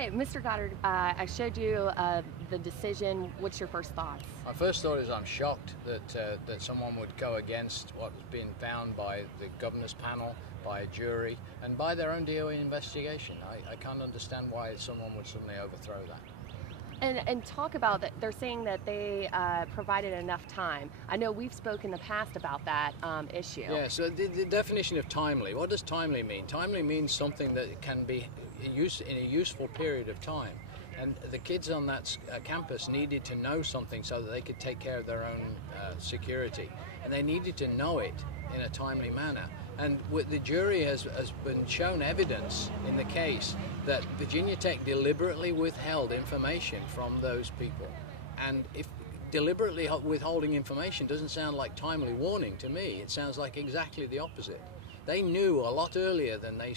Hi, Mr. Goddard. I showed you the decision. What's your first thoughts? My first thought is I'm shocked that someone would go against what has been found by the governor's panel, by a jury, and by their own DOE investigation. I can't understand why someone would suddenly overthrow that. And talk about that. They're saying that they provided enough time. I know we've spoken in the past about that issue. Yeah, so the definition of timely, what does timely mean? Timely means something that can be used in a useful period of time. And the kids on that campus needed to know something so that they could take care of their own security. And they needed to know it in a timely manner. And the jury has been shown evidence in the case that Virginia Tech deliberately withheld information from those people. And if deliberately withholding information doesn't sound like timely warning to me, it sounds like exactly the opposite. They knew a lot earlier than they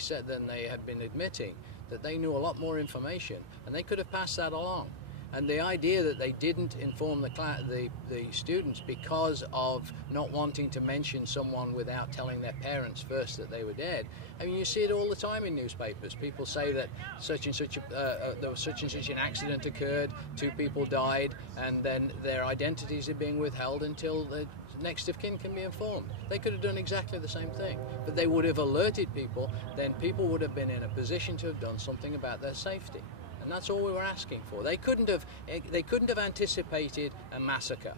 had been admitting that they knew a lot more information, and they could have passed that along. And the idea that they didn't inform the students because of not wanting to mention someone without telling their parents first that they were dead. I mean, you see it all the time in newspapers. People say that such and such an accident occurred, 2 people died, and then their identities are being withheld until the next of kin can be informed. They could have done exactly the same thing, but they would have alerted people. Then people would have been in a position to have done something about their safety. And that's all we were asking for. They couldn't have anticipated a massacre.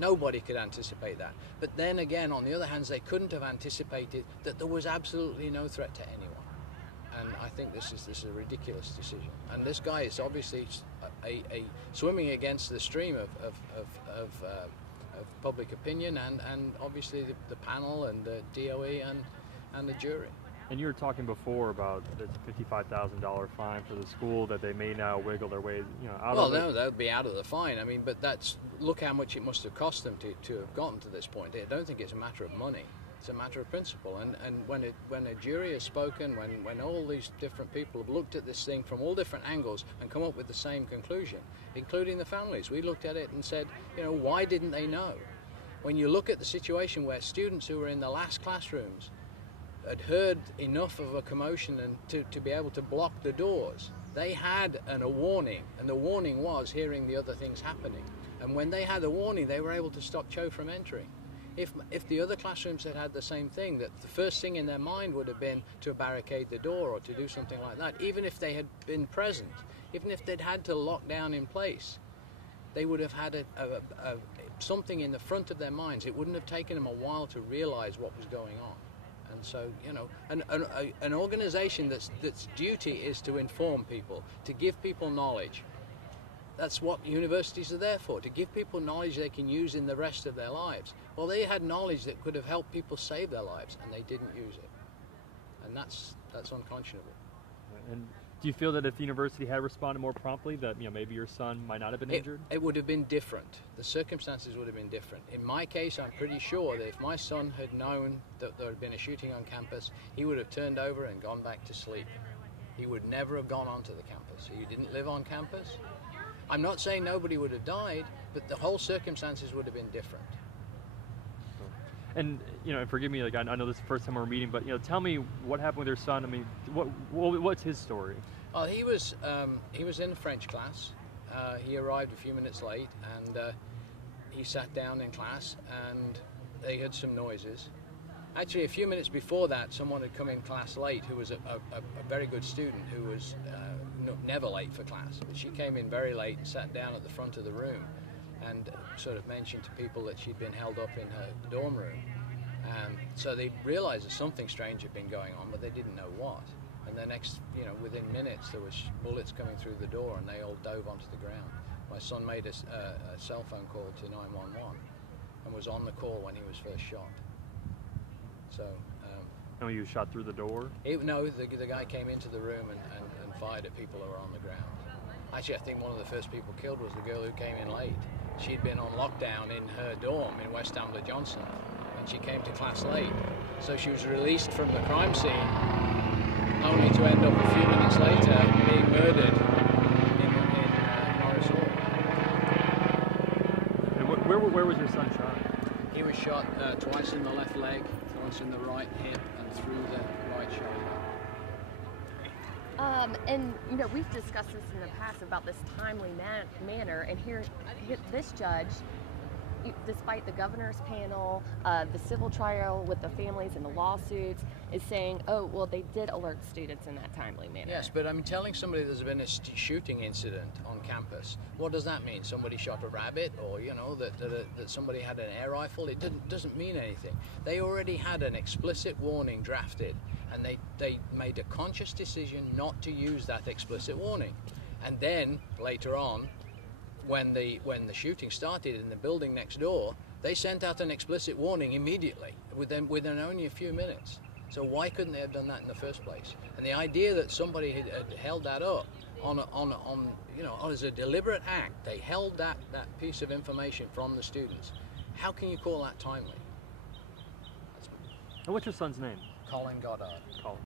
Nobody could anticipate that. But then again, on the other hand, they couldn't have anticipated that there was absolutely no threat to anyone. And I think this is a ridiculous decision. And this guy is obviously a swimming against the stream of public opinion, and obviously the panel and the DOE and the jury. And you were talking before about the $55,000 fine for the school that they may now wiggle their way, out of. Well, no, that would be out of the fine. I mean, but look how much it must have cost them to have gotten to this point. I don't think it's a matter of money. It's a matter of principle. And when a jury has spoken, when all these different people have looked at this thing from all different angles and come up with the same conclusion, including the families, we looked at it and said, why didn't they know? When you look at the situation where students who were in the last classrooms had heard enough of a commotion and to be able to block the doors. They had a warning, and the warning was hearing the other things happening. And when they had a warning, they were able to stop Cho from entering. If the other classrooms had the same thing, that the first thing in their mind would have been to barricade the door or to do something like that, even if they had been present, even if they'd had to lock down in place, they would have had something in the front of their minds. It wouldn't have taken them a while to realize what was going on. And so, an organization that's duty is to inform people, to give people knowledge. That's what universities are there for, to give people knowledge they can use in the rest of their lives. Well, they had knowledge that could have helped people save their lives, and they didn't use it. And that's unconscionable. And do you feel that if the university had responded more promptly, that maybe your son might not have been injured? It would have been different. The circumstances would have been different. In my case, I'm pretty sure that if my son had known that there had been a shooting on campus, he would have turned over and gone back to sleep. He would never have gone onto the campus. He didn't live on campus. I'm not saying nobody would have died, but the whole circumstances would have been different. And forgive me, I know this is the first time we're meeting, but tell me what happened with your son. I mean, what's his story? Oh, he was in the French class. He arrived a few minutes late, and he sat down in class, and they heard some noises. Actually, a few minutes before that, someone had come in class late who was a very good student who was never late for class. But she came in very late and sat down at the front of the room and sort of mentioned to people that she'd been held up in her dorm room. So they realized that something strange had been going on, but they didn't know what. And the next, within minutes, there was bullets coming through the door, and they all dove onto the ground. My son made a cell phone call to 911 and was on the call when he was first shot. So. He was shot through the door? No, the guy came into the room and fired at people who were on the ground. Actually, I think one of the first people killed was the girl who came in late. She'd been on lockdown in her dorm in West Ambler Johnson, and she came to class late. So she was released from the crime scene, only to end up a few minutes later being murdered in Norris Hall. And where was your son shot? He was shot twice in the left leg, once in the right hip, and through the right shoulder. And you know, we've discussed this in the past about this timely manner, and here this judge, despite the governor's panel, the civil trial with the families and the lawsuits, is saying, oh, well, they did alert students in that timely manner. Yes, but I mean, telling somebody there's been a shooting incident on campus, what does that mean? Somebody shot a rabbit, or you know, that somebody had an air rifle? It doesn't mean anything. They already had an explicit warning drafted, and they made a conscious decision not to use that explicit warning. And then later on, when the shooting started in the building next door, they sent out an explicit warning immediately, within only a few minutes. So why couldn't they have done that in the first place? And the idea that somebody had held that up on you know, as a deliberate act, they held that piece of information from the students. How can you call that timely? And what's your son's name? Colin Goddard. Colin.